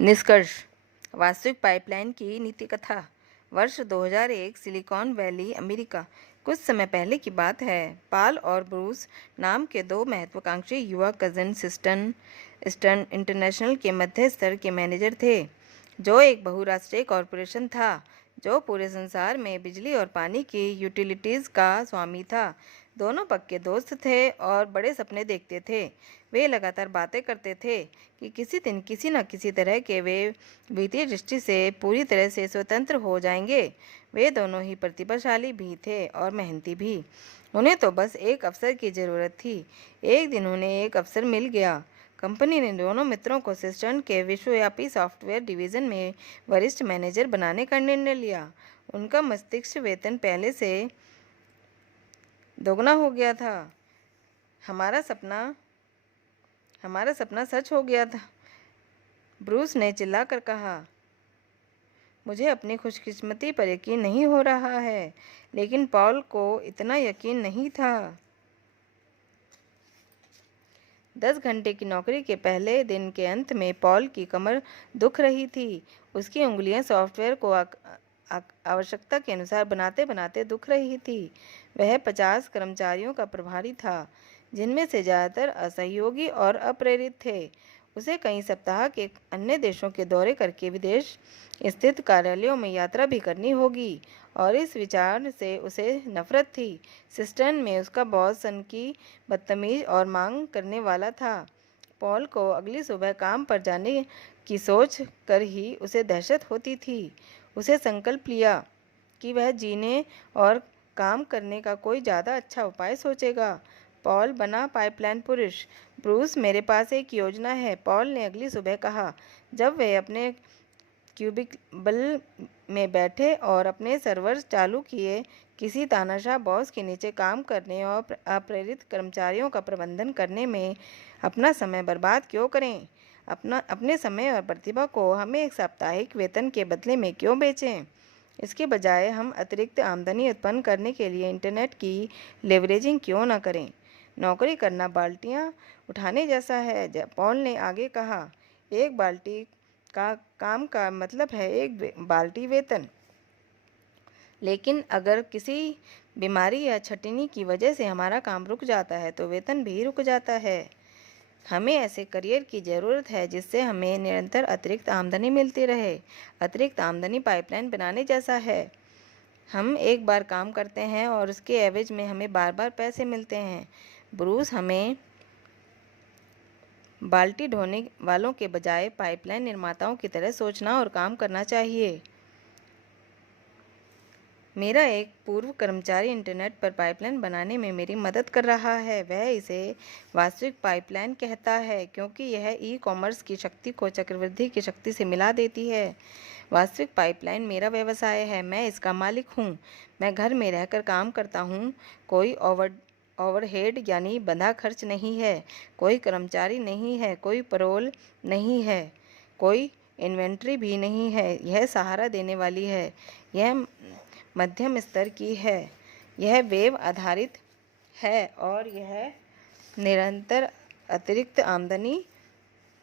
निष्कर्ष। वास्तविक पाइपलाइन की नीति कथा। वर्ष 2001, सिलिकॉन वैली, अमेरिका। कुछ समय पहले की बात है। पॉल और ब्रूस नाम के दो महत्वाकांक्षी युवा कजिन ईस्टर्न इंटरनेशनल के मध्य स्तर के मैनेजर थे, जो एक बहुराष्ट्रीय कॉरपोरेशन था जो पूरे संसार में बिजली और पानी की यूटिलिटीज़ का स्वामी था। दोनों पक्के दोस्त थे और बड़े सपने देखते थे। वे लगातार बातें करते थे कि किसी दिन किसी न किसी तरह के वे वित्तीय दृष्टि से पूरी तरह से स्वतंत्र हो जाएंगे। वे दोनों ही प्रतिभाशाली भी थे और मेहनती भी। उन्हें तो बस एक अवसर की ज़रूरत थी। एक दिन उन्हें एक अवसर मिल गया। कंपनी ने दोनों मित्रों को सिस्टर्न के विश्वव्यापी सॉफ्टवेयर डिवीज़न में वरिष्ठ मैनेजर बनाने का निर्णय लिया। उनका मस्तिष्क वेतन पहले से दोगुना हो गया था। हमारा सपना सच हो गया था, ब्रूस ने चिल्लाकर कहा। मुझे अपनी खुशकिस्मती पर यकीन नहीं हो रहा है, लेकिन पॉल को इतना यकीन नहीं था। 10 घंटे की नौकरी के पहले दिन के अंत में पॉल की कमर दुख रही थी। उसकी उंगलियां सॉफ्टवेयर को आवश्यकता के अनुसार बनाते बनाते दुख रही थी। वह 50 कर्मचारियों का प्रभारी था, जिनमें से ज़्यादातर असहयोगी और अप्रेरित थे। उसे कई सप्ताह के अन्य देशों के दौरे करके विदेश स्थित कार्यालयों में यात्रा भी करनी होगी, और इस विचार से उसे नफरत थी। सिस्टर्न में उसका बॉस सनकी, बदतमीज और मांग करने वाला था। पॉल को अगली सुबह काम पर जाने की सोच कर ही उसे दहशत होती थी। उसे संकल्प लिया कि वह जीने और काम करने का कोई ज़्यादा अच्छा उपाय सोचेगा। पॉल बना पाइपलाइन पुरुष। ब्रूस, मेरे पास एक योजना है, पॉल ने अगली सुबह कहा, जब वे अपने क्यूबिकल में बैठे और अपने सर्वर चालू किए। किसी तानाशाह बॉस के नीचे काम करने और अप्रेरित कर्मचारियों का प्रबंधन करने में अपना समय बर्बाद क्यों करें? अपने समय और प्रतिभा को हमें एक साप्ताहिक वेतन के बदले में क्यों बेचें? इसके बजाय हम अतिरिक्त आमदनी उत्पन्न करने के लिए इंटरनेट की लेवरेजिंग क्यों न करें? नौकरी करना बाल्टियां उठाने जैसा है, पॉल ने आगे कहा। एक बाल्टी का काम का मतलब है एक बाल्टी वेतन। लेकिन अगर किसी बीमारी या छंटनी की वजह से हमारा काम रुक जाता है तो वेतन भी रुक जाता है। हमें ऐसे करियर की ज़रूरत है जिससे हमें निरंतर अतिरिक्त आमदनी मिलती रहे। अतिरिक्त आमदनी पाइपलाइन बनाने जैसा है। हम एक बार काम करते हैं और उसके एवज में हमें बार बार पैसे मिलते हैं। ब्रूस, हमें बाल्टी ढोने वालों के बजाय पाइपलाइन निर्माताओं की तरह सोचना और काम करना चाहिए। मेरा एक पूर्व कर्मचारी इंटरनेट पर पाइपलाइन बनाने में मेरी मदद कर रहा है। वह इसे वास्तविक पाइपलाइन कहता है क्योंकि यह ई-कॉमर्स की शक्ति को चक्रवृद्धि की शक्ति से मिला देती है। वास्तविक पाइपलाइन मेरा व्यवसाय है, मैं इसका मालिक हूँ। मैं घर में रहकर काम करता हूँ। कोई ओवरहेड यानी बंधा खर्च नहीं है, कोई कर्मचारी नहीं है, कोई पेरोल नहीं है, कोई इन्वेंट्री भी नहीं है। यह सहारा देने वाली है। यह मध्यम स्तर की है। यह वेब आधारित है और यह निरंतर अतिरिक्त आमदनी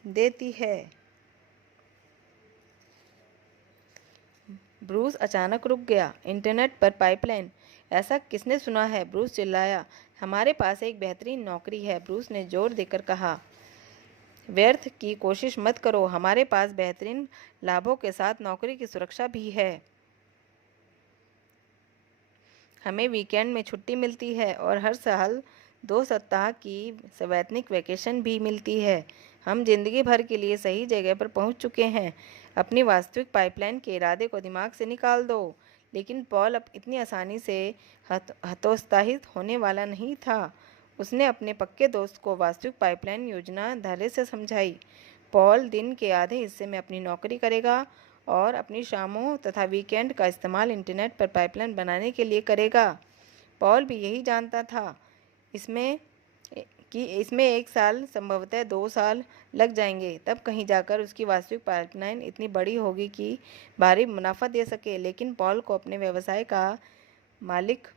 देती है। ब्रूस अचानक रुक गया। इंटरनेट पर पाइपलाइन, ऐसा किसने सुना है? ब्रूस चिल्लाया। हमारे पास एक बेहतरीन नौकरी है, ब्रूस ने जोर देकर कहा। व्यर्थ की कोशिश मत करो। हमारे पास बेहतरीन लाभों के साथ नौकरी की सुरक्षा भी है। हमें वीकेंड में छुट्टी मिलती है और हर साल 2 सप्ताह की सवैतनिक वैकेशन भी मिलती है। हम जिंदगी भर के लिए सही जगह पर पहुंच चुके हैं। अपनी वास्तविक पाइपलाइन के इरादे को दिमाग से निकाल दो। लेकिन पॉल अब इतनी आसानी से हतोत्साहित होने वाला नहीं था। उसने अपने पक्के दोस्त को वास्तविक पाइपलाइन योजना धैर्य से समझाई। पॉल दिन के आधे हिस्से में अपनी नौकरी करेगा और अपनी शामों तथा वीकेंड का इस्तेमाल इंटरनेट पर पाइपलाइन बनाने के लिए करेगा। पॉल भी यही जानता था इसमें 1 साल, संभवतः 2 साल लग जाएंगे। तब कहीं जाकर उसकी वास्तविक पाइपलाइन इतनी बड़ी होगी कि भारी मुनाफा दे सके। लेकिन पॉल को अपने व्यवसाय का मालिक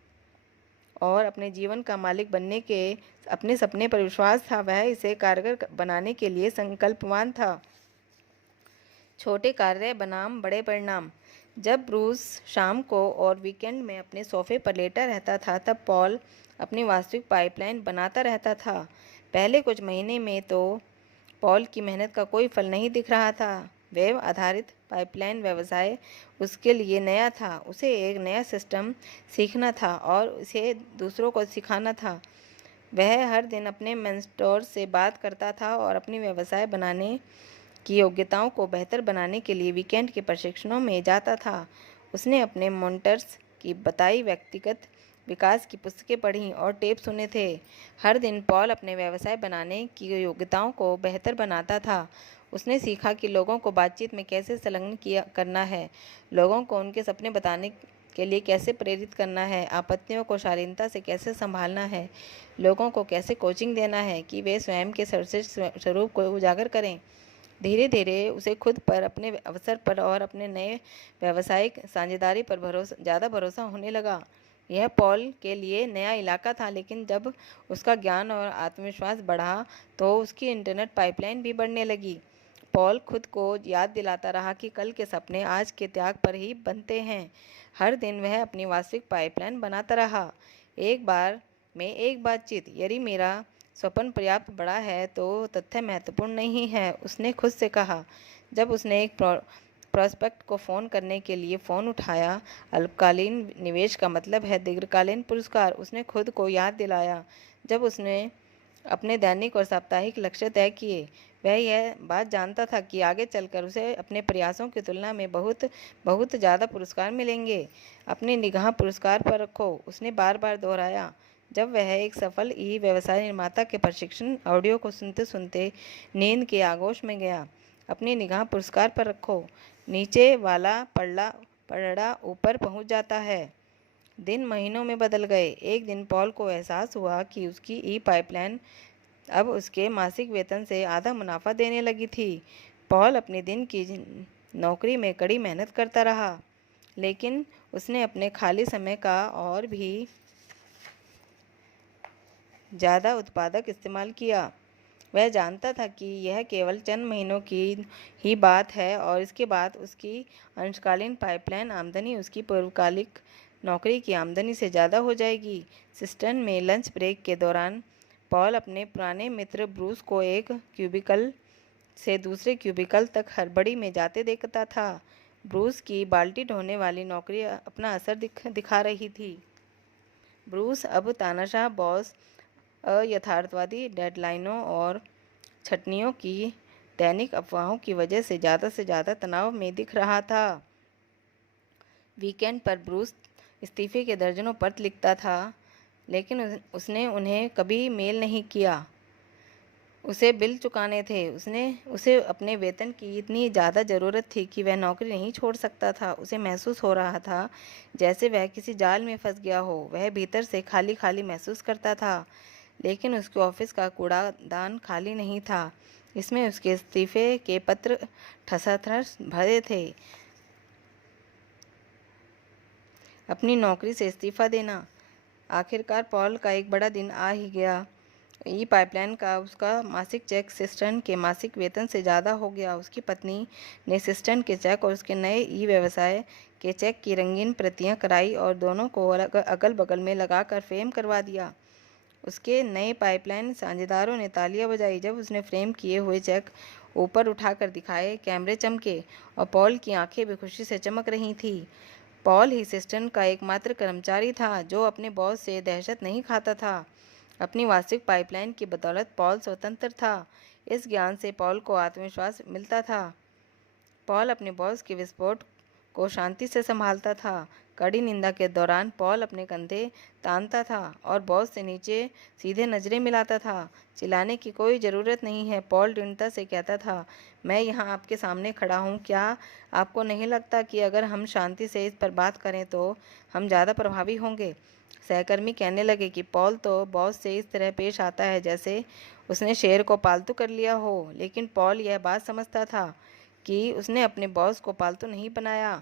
और अपने जीवन का मालिक बनने के अपने सपने पर विश्वास था। वह इसे कारगर बनाने के लिए संकल्पवान था। छोटे कार्य बनाम बड़े परिणाम। जब ब्रूस शाम को और वीकेंड में अपने सोफे पर लेटा रहता था, तब पॉल अपनी वास्तविक पाइपलाइन बनाता रहता था। पहले कुछ महीने में तो पॉल की मेहनत का कोई फल नहीं दिख रहा था। वेब आधारित पाइपलाइन व्यवसाय उसके लिए नया था। उसे एक नया सिस्टम सीखना था और उसे दूसरों को सिखाना था। वह हर दिन अपने मेंटोर से बात करता था और अपनी व्यवसाय बनाने की योग्यताओं को बेहतर बनाने के लिए वीकेंड के प्रशिक्षणों में जाता था। उसने अपने मेंटर्स की बताई व्यक्तिगत विकास की पुस्तकें पढ़ीं और टेप सुने थे। हर दिन पॉल अपने व्यवसाय बनाने की योग्यताओं को बेहतर बनाता था। उसने सीखा कि लोगों को बातचीत में कैसे संलग्न किया करना है, लोगों को उनके सपने बताने के लिए कैसे प्रेरित करना है, आपत्तियों को शालीनता से कैसे संभालना है, लोगों को कैसे कोचिंग देना है कि वे स्वयं के सर्वश्रेष्ठ स्वरूप को उजागर करें। धीरे धीरे उसे खुद पर, अपने अवसर पर और अपने नए व्यावसायिक साझेदारी पर ज़्यादा भरोसा होने लगा। यह पॉल के लिए नया इलाका था, लेकिन जब उसका ज्ञान और आत्मविश्वास बढ़ा तो उसकी इंटरनेट पाइपलाइन भी बढ़ने लगी। पॉल खुद को याद दिलाता रहा कि कल के सपने आज के त्याग पर ही बनते हैं। हर दिन वह अपनी वास्तविक पाइपलाइन बनाता रहा। एक बार में एक बातचीत, यदि मेरा स्वप्न पर्याप्त बड़ा है तो तथ्य महत्वपूर्ण नहीं है, उसने खुद से कहा। जब उसने एक प्रोस्पेक्ट को फ़ोन करने के लिए फ़ोन उठाया, अल्पकालीन निवेश का मतलब है दीर्घकालीन पुरस्कार, उसने खुद को याद दिलाया। जब उसने अपने दैनिक और साप्ताहिक लक्ष्य तय किए, वह यह बात जानता था कि आगे चलकर उसे अपने प्रयासों की तुलना में बहुत बहुत ज़्यादा पुरस्कार मिलेंगे। अपनी निगाह पुरस्कार पर रखो, उसने बार बार दोहराया। जब वह एक सफल ई व्यवसाय निर्माता के प्रशिक्षण ऑडियो को सुनते सुनते नींद के आगोश में गया। अपनी निगाह पुरस्कार पर रखो, नीचे वाला पलड़ा ऊपर पहुंच जाता है। दिन महीनों में बदल गए। एक दिन पॉल को एहसास हुआ कि उसकी ई पाइपलाइन अब उसके मासिक वेतन से आधा मुनाफा देने लगी थी। पॉल अपने दिन की नौकरी में कड़ी मेहनत करता रहा, लेकिन उसने अपने खाली समय का और भी ज़्यादा उत्पादक इस्तेमाल किया। वह जानता था कि यह केवल चंद महीनों की ही बात है और इसके बाद उसकी अंशकालीन पाइपलाइन आमदनी उसकी पूर्वकालिक नौकरी की आमदनी से ज़्यादा हो जाएगी। सिस्टन में लंच ब्रेक के दौरान पॉल अपने पुराने मित्र ब्रूस को एक क्यूबिकल से दूसरे क्यूबिकल तक हड़बड़ी में जाते देखता था। ब्रूस की बाल्टी ढोने वाली नौकरी अपना असर दिखा रही थी। ब्रूस अब तानाशाह बॉस, अयथार्थवादी डेडलाइनों और छंटनियों की दैनिक अफवाहों की वजह से ज़्यादा तनाव में दिख रहा था। वीकेंड पर ब्रूस इस्तीफे के दर्जनों पत्र लिखता था, लेकिन उसने उन्हें कभी मेल नहीं किया। उसे बिल चुकाने थे। उसे अपने वेतन की इतनी ज़्यादा ज़रूरत थी कि वह नौकरी नहीं छोड़ सकता था। उसे महसूस हो रहा था जैसे वह किसी जाल में फंस गया हो। वह भीतर से खाली खाली महसूस करता था, लेकिन उसके ऑफिस का कूड़ादान खाली नहीं था। इसमें उसके इस्तीफे के पत्र ठसाठस भरे थे। अपनी नौकरी से इस्तीफा देना। आखिरकार पॉल का एक बड़ा दिन आ ही गया। ई पाइपलाइन का उसका मासिक चेक सिस्टन के मासिक वेतन से ज़्यादा हो गया। उसकी पत्नी ने सिस्टन के चेक और उसके नए ई व्यवसाय के चेक की रंगीन प्रतियां कराई और दोनों को अगल बगल में लगाकर फ्रेम करवा दिया। उसके नए पाइपलाइन साझेदारों ने तालियां बजाई जब उसने फ्रेम किए हुए चेक ऊपर उठाकर दिखाए। कैमरे चमके और पॉल की आंखें भी खुशी से चमक रही थी। पॉल ही सिस्टन का एकमात्र कर्मचारी था जो अपने बॉस से दहशत नहीं खाता था। अपनी वास्तविक पाइपलाइन की बदौलत पॉल स्वतंत्र था। इस ज्ञान से पॉल को आत्मविश्वास मिलता था। पॉल अपने बॉस के विस्फोट को शांति से संभालता था। कड़ी निंदा के दौरान पॉल अपने कंधे तानता था और बॉस से नीचे सीधे नजरें मिलाता था। चिल्लाने की कोई ज़रूरत नहीं है, पॉल दृढ़ता से कहता था। मैं यहाँ आपके सामने खड़ा हूँ। क्या आपको नहीं लगता कि अगर हम शांति से इस पर बात करें तो हम ज़्यादा प्रभावी होंगे? सहकर्मी कहने लगे कि पॉल तो बॉस से इस तरह पेश आता है जैसे उसने शेर को पालतू कर लिया हो, लेकिन पॉल यह बात समझता था कि उसने अपने बॉस को पालतू नहीं बनाया।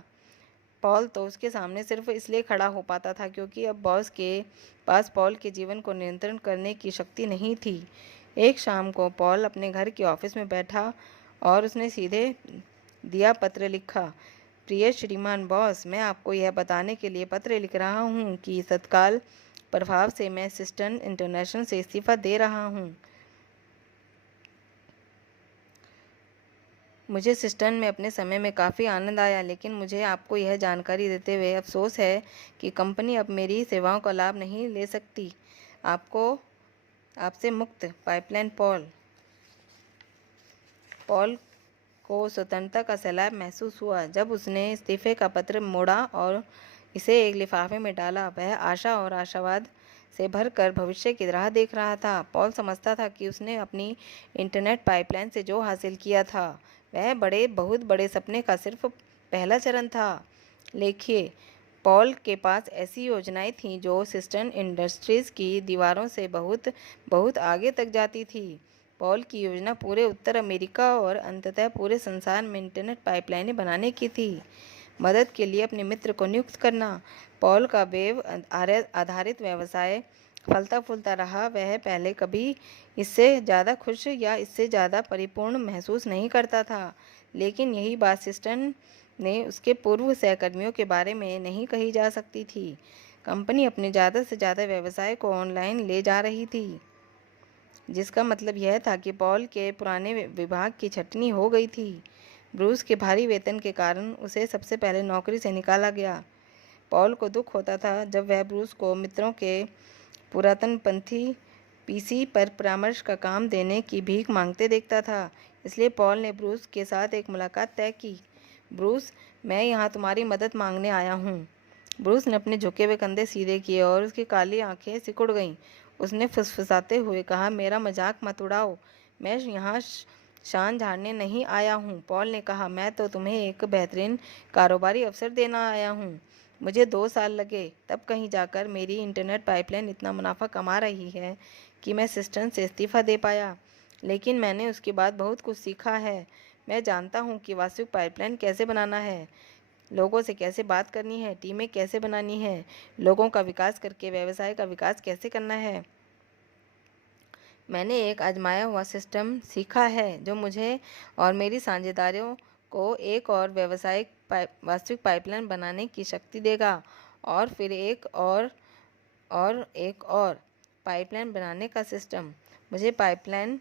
पॉल तो उसके सामने सिर्फ इसलिए खड़ा हो पाता था क्योंकि अब बॉस के पास पॉल के जीवन को नियंत्रण करने की शक्ति नहीं थी। एक शाम को पॉल अपने घर के ऑफिस में बैठा और उसने सीधे दिया पत्र लिखा। प्रिय श्रीमान बॉस, मैं आपको यह बताने के लिए पत्र लिख रहा हूँ कि तत्काल प्रभाव से मैं सिस्टर्न इंटरनेशनल से इस्तीफा दे रहा हूँ। मुझे सिस्टर्न में अपने समय में काफ़ी आनंद आया, लेकिन मुझे आपको यह जानकारी देते हुए अफसोस है कि कंपनी अब मेरी सेवाओं का लाभ नहीं ले सकती। आपसे मुक्त पाइपलाइन पॉल। पॉल को स्वतंत्रता का सैलाब महसूस हुआ जब उसने इस्तीफे का पत्र मोड़ा और इसे एक लिफाफे में डाला। वह आशा और आशावाद से भरकर भविष्य की राह देख रहा था। पॉल समझता था कि उसने अपनी इंटरनेट पाइपलाइन से जो हासिल किया था वह बहुत बड़े सपने का सिर्फ पहला चरण था। देखिए, पॉल के पास ऐसी योजनाएं थीं जो सिस्टर्न इंडस्ट्रीज की दीवारों से बहुत बहुत आगे तक जाती थी। पॉल की योजना पूरे उत्तर अमेरिका और अंततः पूरे संसार में इंटरनेट पाइपलाइनें बनाने की थी। मदद के लिए अपने मित्र को नियुक्त करना। पॉल का वेब आधारित व्यवसाय फलता फूलता रहा। वह पहले कभी इससे ज़्यादा खुश या इससे ज़्यादा परिपूर्ण महसूस नहीं करता था, लेकिन यही बात सिस्टर्न ने उसके पूर्व सहकर्मियों के बारे में नहीं कही जा सकती थी। कंपनी अपने ज़्यादा से ज़्यादा व्यवसाय को ऑनलाइन ले जा रही थी, जिसका मतलब यह था कि पॉल के पुराने विभाग की छटनी हो गई थी। ब्रूस के भारी वेतन के कारण उसे सबसे पहले नौकरी से निकाला गया। पॉल को दुख होता था जब वह ब्रूस को मित्रों के पुरातनपंथी पीसी पर परामर्श का काम देने की भीख मांगते देखता था। इसलिए पॉल ने ब्रूस के साथ एक मुलाकात तय की। ब्रूस, मैं यहाँ तुम्हारी मदद मांगने आया हूँ। ब्रूस ने अपने झुके हुए कंधे सीधे किए और उसकी काली आंखें सिकुड़ गईं। उसने फुसफुसाते हुए कहा, मेरा मजाक मत उड़ाओ। मैं यहाँ शान झाड़ने नहीं आया हूँ। पॉल ने कहा, मैं तो तुम्हें एक बेहतरीन कारोबारी अवसर देना आया हूँ। मुझे 2 साल लगे, तब कहीं जाकर मेरी इंटरनेट पाइपलाइन इतना मुनाफा कमा रही है कि मैं सिस्टर्न से इस्तीफा दे पाया। लेकिन मैंने उसके बाद बहुत कुछ सीखा है। मैं जानता हूँ कि वास्तविक पाइपलाइन कैसे बनाना है, लोगों से कैसे बात करनी है, टीमें कैसे बनानी है, लोगों का विकास करके व्यवसाय का विकास कैसे करना है। मैंने एक आजमाया हुआ सिस्टम सीखा है जो मुझे और मेरी साझेदारों को एक और वास्तविक पाइपलाइन बनाने की शक्ति देगा, और फिर एक और पाइपलाइन बनाने का सिस्टम। मुझे पाइपलाइन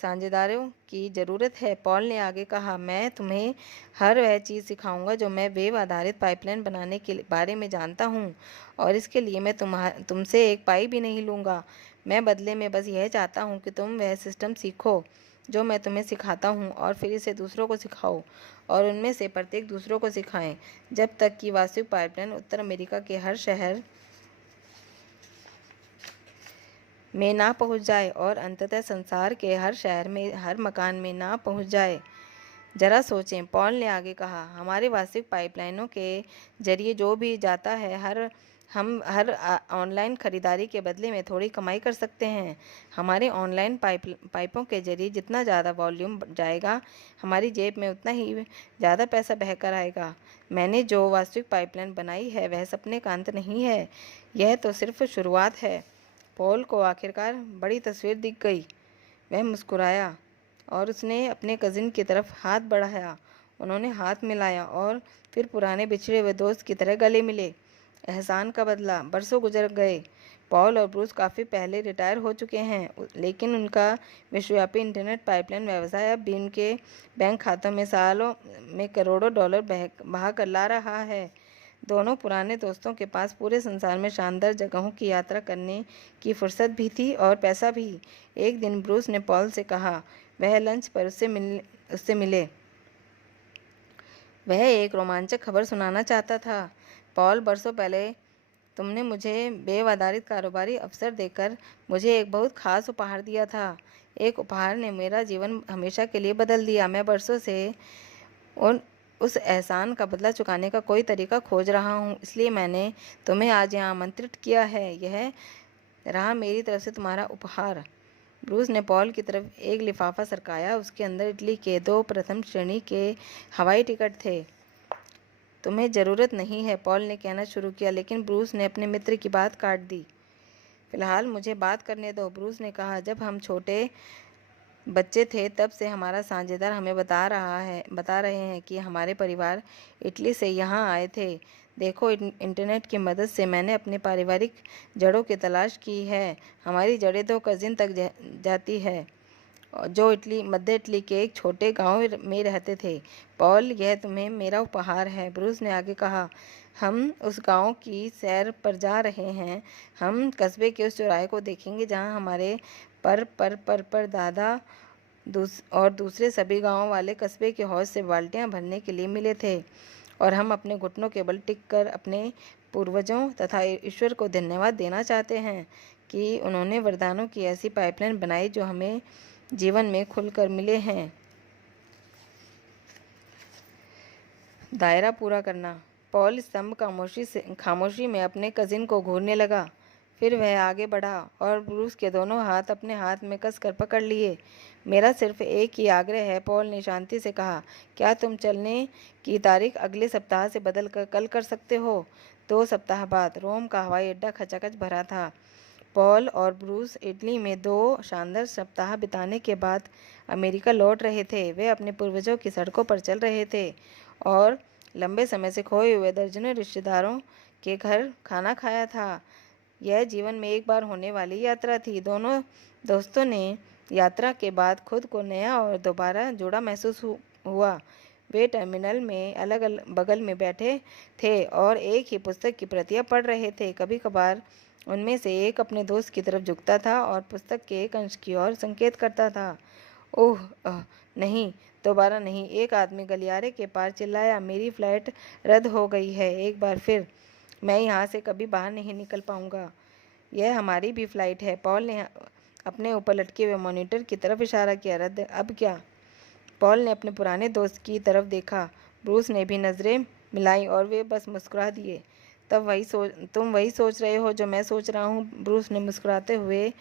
साझेदारों की ज़रूरत है। पॉल ने आगे कहा, मैं तुम्हें हर वह चीज़ सिखाऊंगा जो मैं वेब आधारित पाइपलाइन बनाने के बारे में जानता हूँ, और इसके लिए मैं तुमसे एक पाई भी नहीं लूँगा। मैं बदले में बस यह चाहता हूँ कि तुम वह सिस्टम सीखो जो मैं तुम्हें सिखाता हूँ, और फिर इसे दूसरों को सिखाओ, और उनमें से प्रत्येक दूसरों को सिखाएं, जब तक कि वास्तविक पाइपलाइन उत्तर अमेरिका के हर शहर में ना पहुंच जाए और अंततः संसार के हर शहर में, हर मकान में ना पहुंच जाए। जरा सोचें, पॉल ने आगे कहा, हमारे वास्तविक पाइपलाइनों के जरिए जो भी जाता है, हम हर ऑनलाइन खरीदारी के बदले में थोड़ी कमाई कर सकते हैं। हमारे ऑनलाइन पाइपों के जरिए जितना ज़्यादा वॉल्यूम जाएगा, हमारी जेब में उतना ही ज़्यादा पैसा बहकर आएगा। मैंने जो वास्तविक पाइपलाइन बनाई है वह सपने का अंत नहीं है, यह तो सिर्फ शुरुआत है। पॉल को आखिरकार बड़ी तस्वीर दिख गई। वह मुस्कुराया और उसने अपने कजिन की तरफ हाथ बढ़ाया। उन्होंने हाथ मिलाया और फिर पुराने बिछड़े हुए दोस्त की तरह गले मिले। एहसान का बदला। बरसों गुजर गए। पॉल और ब्रूस काफ़ी पहले रिटायर हो चुके हैं, लेकिन उनका विश्वव्यापी इंटरनेट पाइपलाइन व्यवसाय अब भी उनके बैंक खातों में सालों में करोड़ों डॉलर बहा कर ला रहा है। दोनों पुराने दोस्तों के पास पूरे संसार में शानदार जगहों की यात्रा करने की फुर्सत भी थी और पैसा भी। एक दिन ब्रूस ने पॉल से कहा, वह लंच पर उससे मिले। वह एक रोमांचक खबर सुनाना चाहता था। पॉल, बरसों पहले तुमने मुझे वेब आधारित कारोबारी अवसर देकर मुझे एक बहुत खास उपहार दिया था। एक उपहार ने मेरा जीवन हमेशा के लिए बदल दिया। मैं बरसों से उस एहसान का बदला चुकाने का कोई तरीका खोज रहा हूँ, इसलिए मैंने तुम्हें आज यहाँ आमंत्रित किया है। यह रहा मेरी तरफ से तुम्हारा उपहार। ब्रूस ने पॉल की तरफ एक लिफाफा सरकाया। उसके अंदर इटली के 2 प्रथम श्रेणी के हवाई टिकट थे। तुम्हें ज़रूरत नहीं है, पॉल ने कहना शुरू किया, लेकिन ब्रूस ने अपने मित्र की बात काट दी। फिलहाल मुझे बात करने दो, ब्रूस ने कहा। जब हम छोटे बच्चे थे तब से हमारा साझेदार हमें बता रहे हैं कि हमारे परिवार इटली से यहाँ आए थे। देखो, इंटरनेट की मदद से मैंने अपने पारिवारिक जड़ों की तलाश की है। हमारी जड़ें तो कजिन तक जाती है, जो मध्य इटली के एक छोटे गांव में रहते थे। पॉल, यह तुम्हें मेरा उपहार है, ब्रूस ने आगे कहा। हम उस गांव की सैर पर जा रहे हैं। हम कस्बे के उस चौराहे को देखेंगे जहां हमारे पर दादा और दूसरे सभी गांव वाले कस्बे के हौज से बाल्टियां भरने के लिए मिले थे, और हम अपने घुटनों के बल टिक कर अपने पूर्वजों तथा ईश्वर को धन्यवाद देना चाहते हैं कि उन्होंने वरदानों की ऐसी पाइपलाइन बनाई जो हमें जीवन में खुलकर मिले हैं। दायरा पूरा करना। पॉल स्तंभ खामोशी में अपने कजिन को घूरने लगा। फिर वह आगे बढ़ा और ब्रूस के दोनों हाथ अपने हाथ में कसकर पकड़ लिए। मेरा सिर्फ एक ही आग्रह है, पॉल ने शांति से कहा। क्या तुम चलने की तारीख अगले सप्ताह से बदल कर कल कर सकते हो? 2 सप्ताह बाद। रोम का हवाई अड्डा खचाखच भरा था। पॉल और ब्रूस इटली में 2 शानदार सप्ताह बिताने के बाद अमेरिका लौट रहे थे। वे अपने पूर्वजों की सड़कों पर चल रहे थे और लंबे समय से खोए हुए दर्जनों रिश्तेदारों के घर खाना खाया था। यह जीवन में एक बार होने वाली यात्रा थी। दोनों दोस्तों ने यात्रा के बाद खुद को नया और दोबारा जुड़ा महसूस हुआ। वे टर्मिनल में अलग अलग बगल में बैठे थे और एक ही पुस्तक की प्रतियां पढ़ रहे थे। कभी कभार उनमें से एक अपने दोस्त की तरफ झुकता था और पुस्तक के एक अंश की ओर संकेत करता था। ओह नहीं, दोबारा नहीं, एक आदमी गलियारे के पार चिल्लाया। मेरी फ्लाइट रद्द हो गई है। एक बार फिर मैं यहाँ से कभी बाहर नहीं निकल पाऊंगा। यह हमारी भी फ्लाइट है। पॉल ने अपने ऊपर लटके हुए मॉनिटर की तरफ इशारा किया। रद्द? अब क्या? पॉल ने अपने पुराने दोस्त की तरफ देखा। ब्रूस ने भी नज़रें मिलाई और वे बस मुस्कुरा दिए। तुम वही सोच रहे हो जो मैं सोच रहा हूँ? ब्रूस ने मुस्कुराते हुए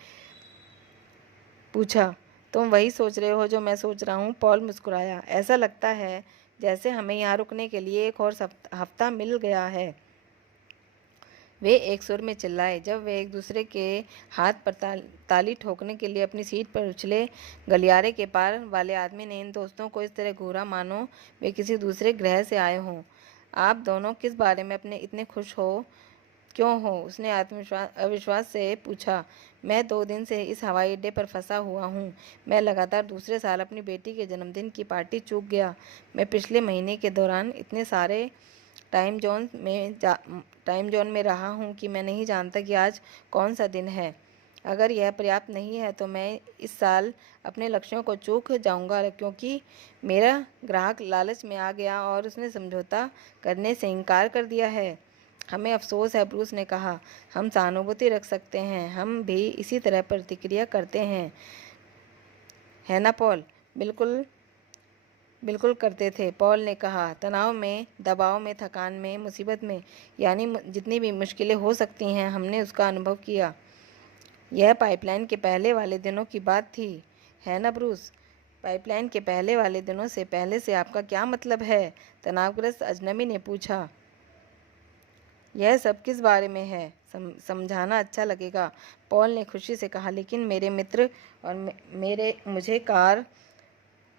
पूछा। तुम वही सोच रहे हो जो मैं सोच रहा हूँ? पॉल मुस्कुराया। ऐसा लगता है जैसे हमें यहाँ रुकने के लिए एक और हफ्ता मिल गया है। वे एक सुर में चिल्लाए जब वे एक दूसरे के हाथ पर ताली ठोकने के लिए अपनी सीट पर उछले। गलियारे के पार वाले आदमी ने इन दोस्तों को इस तरह घूरा मानो वे किसी दूसरे ग्रह से आए हों। आप दोनों किस बारे में अपने इतने खुश हो? क्यों हो? उसने अविश्वास से पूछा। मैं 2 दिन से इस हवाई अड्डे पर फंसा हुआ हूँ। मैं लगातार दूसरे साल अपनी बेटी के जन्मदिन की पार्टी चूक गया। मैं पिछले महीने के दौरान इतने सारे टाइम जोन में रहा हूँ कि मैं नहीं जानता कि आज कौन सा दिन है। अगर यह पर्याप्त नहीं है तो मैं इस साल अपने लक्ष्यों को चूक जाऊंगा, क्योंकि मेरा ग्राहक लालच में आ गया और उसने समझौता करने से इनकार कर दिया है। हमें अफसोस है, ब्रूस ने कहा। हम सहानुभूति रख सकते हैं। हम भी इसी तरह प्रतिक्रिया करते हैं, है ना पॉल? बिल्कुल बिल्कुल करते थे, पॉल ने कहा। तनाव में, दबाव में, थकान में, मुसीबत में, यानी जितनी भी मुश्किलें हो सकती हैं, हमने उसका अनुभव किया। यह पाइपलाइन के पहले वाले दिनों की बात थी, है ना ब्रूस? पाइपलाइन के पहले वाले दिनों से पहले से आपका क्या मतलब है? तनावग्रस्त अजनबी ने पूछा। यह सब किस बारे में है? समझाना अच्छा लगेगा, पॉल ने खुशी से कहा। लेकिन मेरे मित्र और मुझे कार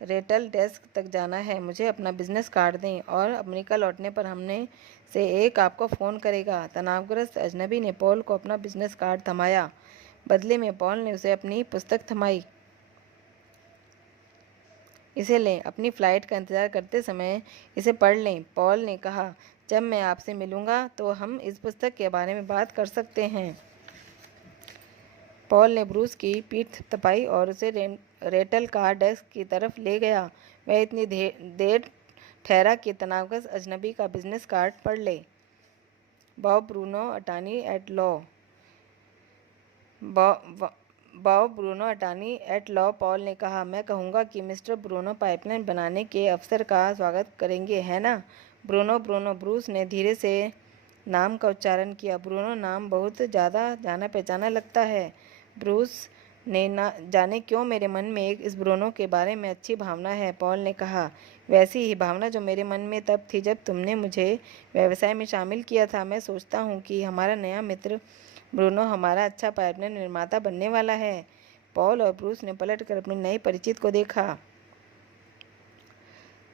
रेटल डेस्क तक जाना है। मुझे अपना बिजनेस कार्ड दें और अमेरिका लौटने पर हमने से एक आपको फ़ोन करेगा। तनावग्रस्त अजनबी ने पॉल को अपना बिजनेस कार्ड थमाया। बदले में पॉल ने उसे अपनी पुस्तक थमाई। इसे लें, अपनी फ़्लाइट का इंतज़ार करते समय इसे पढ़ लें, पॉल ने कहा। जब मैं आपसे मिलूँगा तो हम इस पुस्तक के बारे में बात कर सकते हैं। पॉल ने ब्रूस की पीठ थपथपाई और उसे रेटल कार डेस्क की तरफ ले गया। वह इतनी देर ठहरा कि तनावग्रस्त अजनबी का बिजनेस कार्ड पढ़ ले। Bob Bruno, attorney at law. Bob Bruno, attorney at law, Paul ने कहा। मैं कहूँगा कि मिस्टर ब्रूनो पाइपलाइन बनाने के अवसर का स्वागत करेंगे, है ना? ब्रूनो, ब्रूस ने धीरे से नाम का उच्चारण किया। ब्रूनो नाम बहुत ज़्यादा जाना पहचाना लगता है। ब्रूस ने ना जाने क्यों मेरे मन में इस ब्रूनो के बारे में अच्छी भावना है, पॉल ने कहा। वैसी ही भावना जो मेरे मन में तब थी जब तुमने मुझे व्यवसाय में शामिल किया था। मैं सोचता हूँ कि हमारा नया मित्र ब्रूनो हमारा अच्छा पाइपलाइन निर्माता बनने वाला है। पॉल और ब्रूस ने पलटकर अपने नए परिचित को देखा।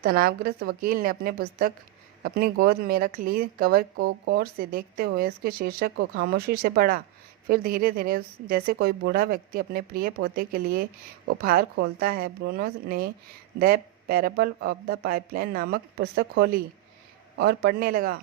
तनावग्रस्त वकील ने अपनी पुस्तक अपनी गोद में रख ली। कवर को गौर से देखते हुए उसके शीर्षक को खामोशी से पढ़ा। फिर धीरे धीरे जैसे कोई बूढ़ा व्यक्ति अपने प्रिय पोते के लिए उपहार खोलता है, ब्रूनो ने the parable of the pipeline नामक पुस्तक खोली और पढ़ने लगा।